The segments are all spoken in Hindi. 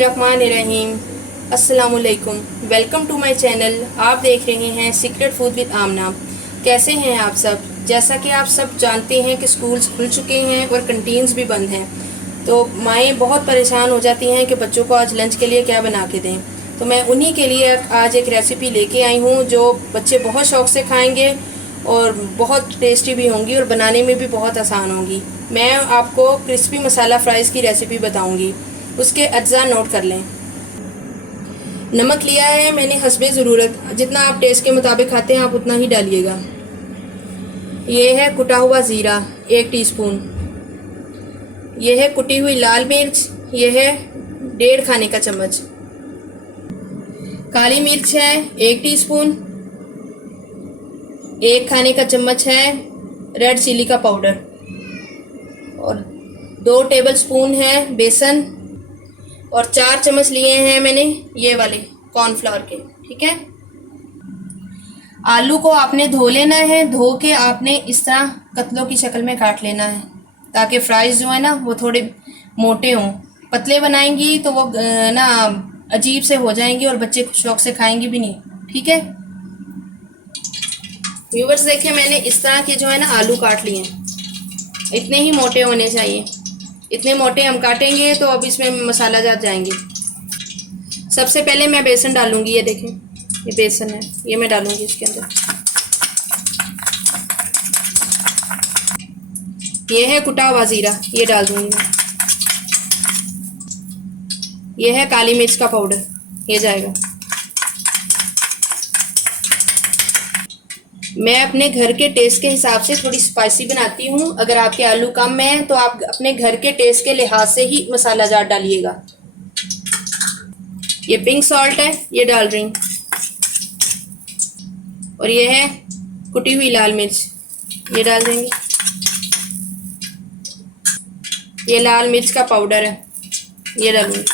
बिस्मिल्लाहिर्रहमानिर्रहीम। अस्सलाम वालेकुम, वेलकम टू माय चैनल। आप देख रहे हैं सीक्रेट फूड विद आमना। कैसे हैं आप सब? जैसा कि आप सब जानते हैं कि स्कूल्स खुल चुके हैं और कंटीन्स भी बंद हैं, तो माएँ बहुत परेशान हो जाती हैं कि बच्चों को आज लंच के लिए क्या बना के दें। तो मैं उन्हीं के लिए आज एक रेसिपी लेके आई हूँ जो बच्चे बहुत शौक़ से खाएँगे और बहुत टेस्टी भी होंगी और बनाने में भी बहुत आसान होंगी। मैं आपको क्रिस्पी मसाला फ्राइज़ की रेसिपी बताऊंगी। उसके अज्जा नोट कर लें। नमक लिया है मैंने हस्बे ज़रूरत, जितना आप टेस्ट के मुताबिक खाते हैं आप उतना ही डालिएगा। ये है कुटा हुआ ज़ीरा 1 टीस्पून। ये है कुटी हुई लाल मिर्च, ये है 1.5 खाने का चम्मच। काली मिर्च है 1 टीस्पून। 1 खाने का चम्मच है रेड चिली का पाउडर और 2 टेबलस्पून है बेसन और 4 चम्मच लिए हैं मैंने ये वाले कॉर्नफ्लावर के। ठीक है, आलू को आपने धो लेना है। धो के आपने इस तरह कतलों की शक्ल में काट लेना है ताकि फ्राइज़ जो है ना वो थोड़े मोटे हों। पतले बनाएंगी तो वो ना अजीब से हो जाएंगी और बच्चे शौक से खाएंगे भी नहीं। ठीक है व्यूवर्स, देखिए मैंने इस तरह के जो है ना आलू काट लिए हैं। इतने ही मोटे होने चाहिए, इतने मोटे हम काटेंगे तो अब इसमें मसाला जात जाएंगे। सबसे पहले मैं बेसन डालूंगी। ये देखें, ये बेसन है, ये मैं डालूंगी इसके अंदर। ये है कुटा हुआ ज़ीरा, ये डाल दूंगी मैं। ये है काली मिर्च का पाउडर, ये जाएगा। मैं अपने घर के टेस्ट के हिसाब से थोड़ी स्पाइसी बनाती हूँ। अगर आपके आलू कम हैं तो आप अपने घर के टेस्ट के लिहाज से ही मसाला जार डालिएगा। ये पिंक सॉल्ट है, ये डाल रही हूँ। और ये है कुटी हुई लाल मिर्च, ये डाल देंगे। ये लाल मिर्च का पाउडर है, ये डालूंगी।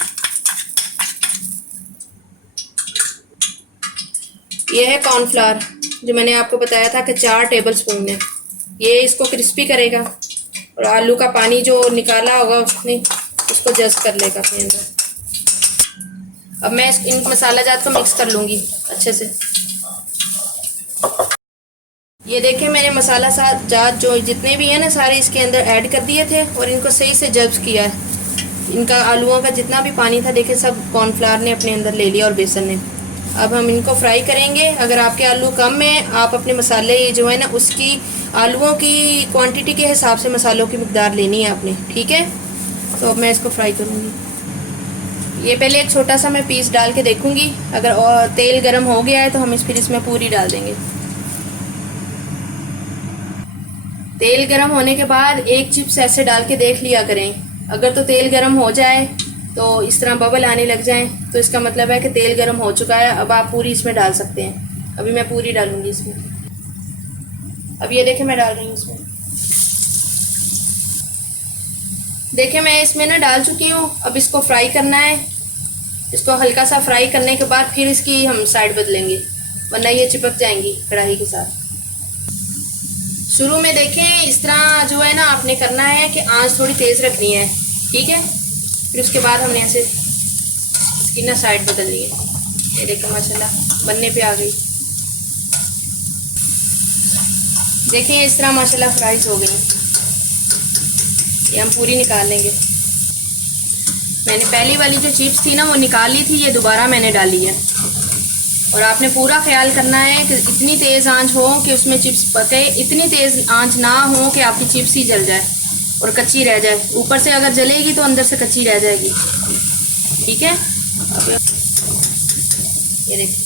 ये है कॉर्नफ्लावर जो मैंने आपको बताया था कि 4 टेबलस्पून है। ये इसको क्रिस्पी करेगा और आलू का पानी जो निकाला होगा उसने उसको जस्ट कर लेगा अपने अंदर। अब मैं इन मसाला जात को मिक्स कर लूँगी अच्छे से। ये देखें मैंने मसाला जात जो जितने भी हैं ना सारे इसके अंदर ऐड कर दिए थे और इनको सही से जब्स किया है। इनका आलूओं का जितना भी पानी था देखें सब कॉर्नफ्लावर ने अपने अंदर ले लिया और बेसन ने। अब हम इनको फ्राई करेंगे। अगर आपके आलू कम है आप अपने मसाले जो है ना उसकी आलूओं की क्वांटिटी के हिसाब से मसालों की मिकदार लेनी है आपने। ठीक है, तो अब मैं इसको फ्राई करूँगी। ये पहले एक छोटा सा मैं पीस डाल के देखूँगी, अगर और तेल गर्म हो गया है तो हम फिर इसमें पूरी डाल देंगे। तेल गर्म होने के बाद एक चिप्स ऐसे डाल के देख लिया करें। अगर तो तेल गर्म हो जाए तो इस तरह बबल आने लग जाएं तो इसका मतलब है कि तेल गर्म हो चुका है। अब आप पूरी इसमें डाल सकते हैं। अभी मैं पूरी डालूंगी इसमें। अब ये देखें मैं डाल रही हूँ इसमें। देखें मैं इसमें ना डाल चुकी हूँ। अब इसको फ्राई करना है। इसको हल्का सा फ्राई करने के बाद फिर इसकी हम साइड बदलेंगे, वरना ये चिपक जाएंगी कढ़ाई के साथ। शुरू में देखें इस तरह जो है ना आपने करना है कि आंच थोड़ी तेज़ रखनी है। ठीक है, फिर उसके बाद हमने ऐसे इसकी ना साइड बदलनी है। ये देखो माशाल्लाह बनने पे आ गई। देखिए इस तरह माशाल्लाह फ्राइज हो गई। ये हम पूरी निकाल लेंगे। मैंने पहली वाली जो चिप्स थी ना वो निकाल ली थी, ये दोबारा मैंने डाली है। और आपने पूरा ख्याल करना है कि इतनी तेज़ आंच हो कि उसमें चिप्स पके, इतनी तेज़ आंच ना हो कि आपकी चिप्स ही जल जाए और कच्ची रह जाए। ऊपर से अगर जलेगी तो अंदर से कच्ची रह जाएगी। ठीक है, अब ये देखिए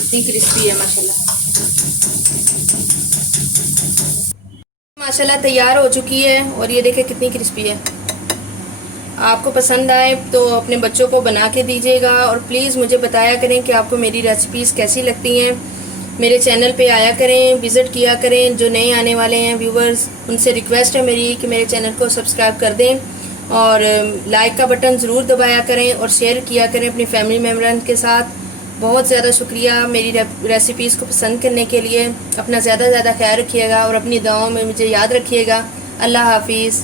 इतनी क्रिस्पी है माशाल्लाह। माशाल्लाह तैयार हो चुकी है और ये देखिए कितनी क्रिस्पी है। आपको पसंद आए तो अपने बच्चों को बना के दीजिएगा और प्लीज़ मुझे बताया करें कि आपको मेरी रेसिपीज़ कैसी लगती हैं। मेरे चैनल पे आया करें, विज़िट किया करें। जो नए आने वाले हैं व्यूवर्स उनसे रिक्वेस्ट है मेरी कि मेरे चैनल को सब्सक्राइब कर दें और लाइक का बटन ज़रूर दबाया करें और शेयर किया करें अपनी फैमिली मेम्बर्स के साथ। बहुत ज़्यादा शुक्रिया मेरी रेसिपीज़ को पसंद करने के लिए। अपना ज़्यादा ख्याल रखिएगा और अपनी दुआओं में मुझे याद रखिएगा। अल्लाह हाफिज़।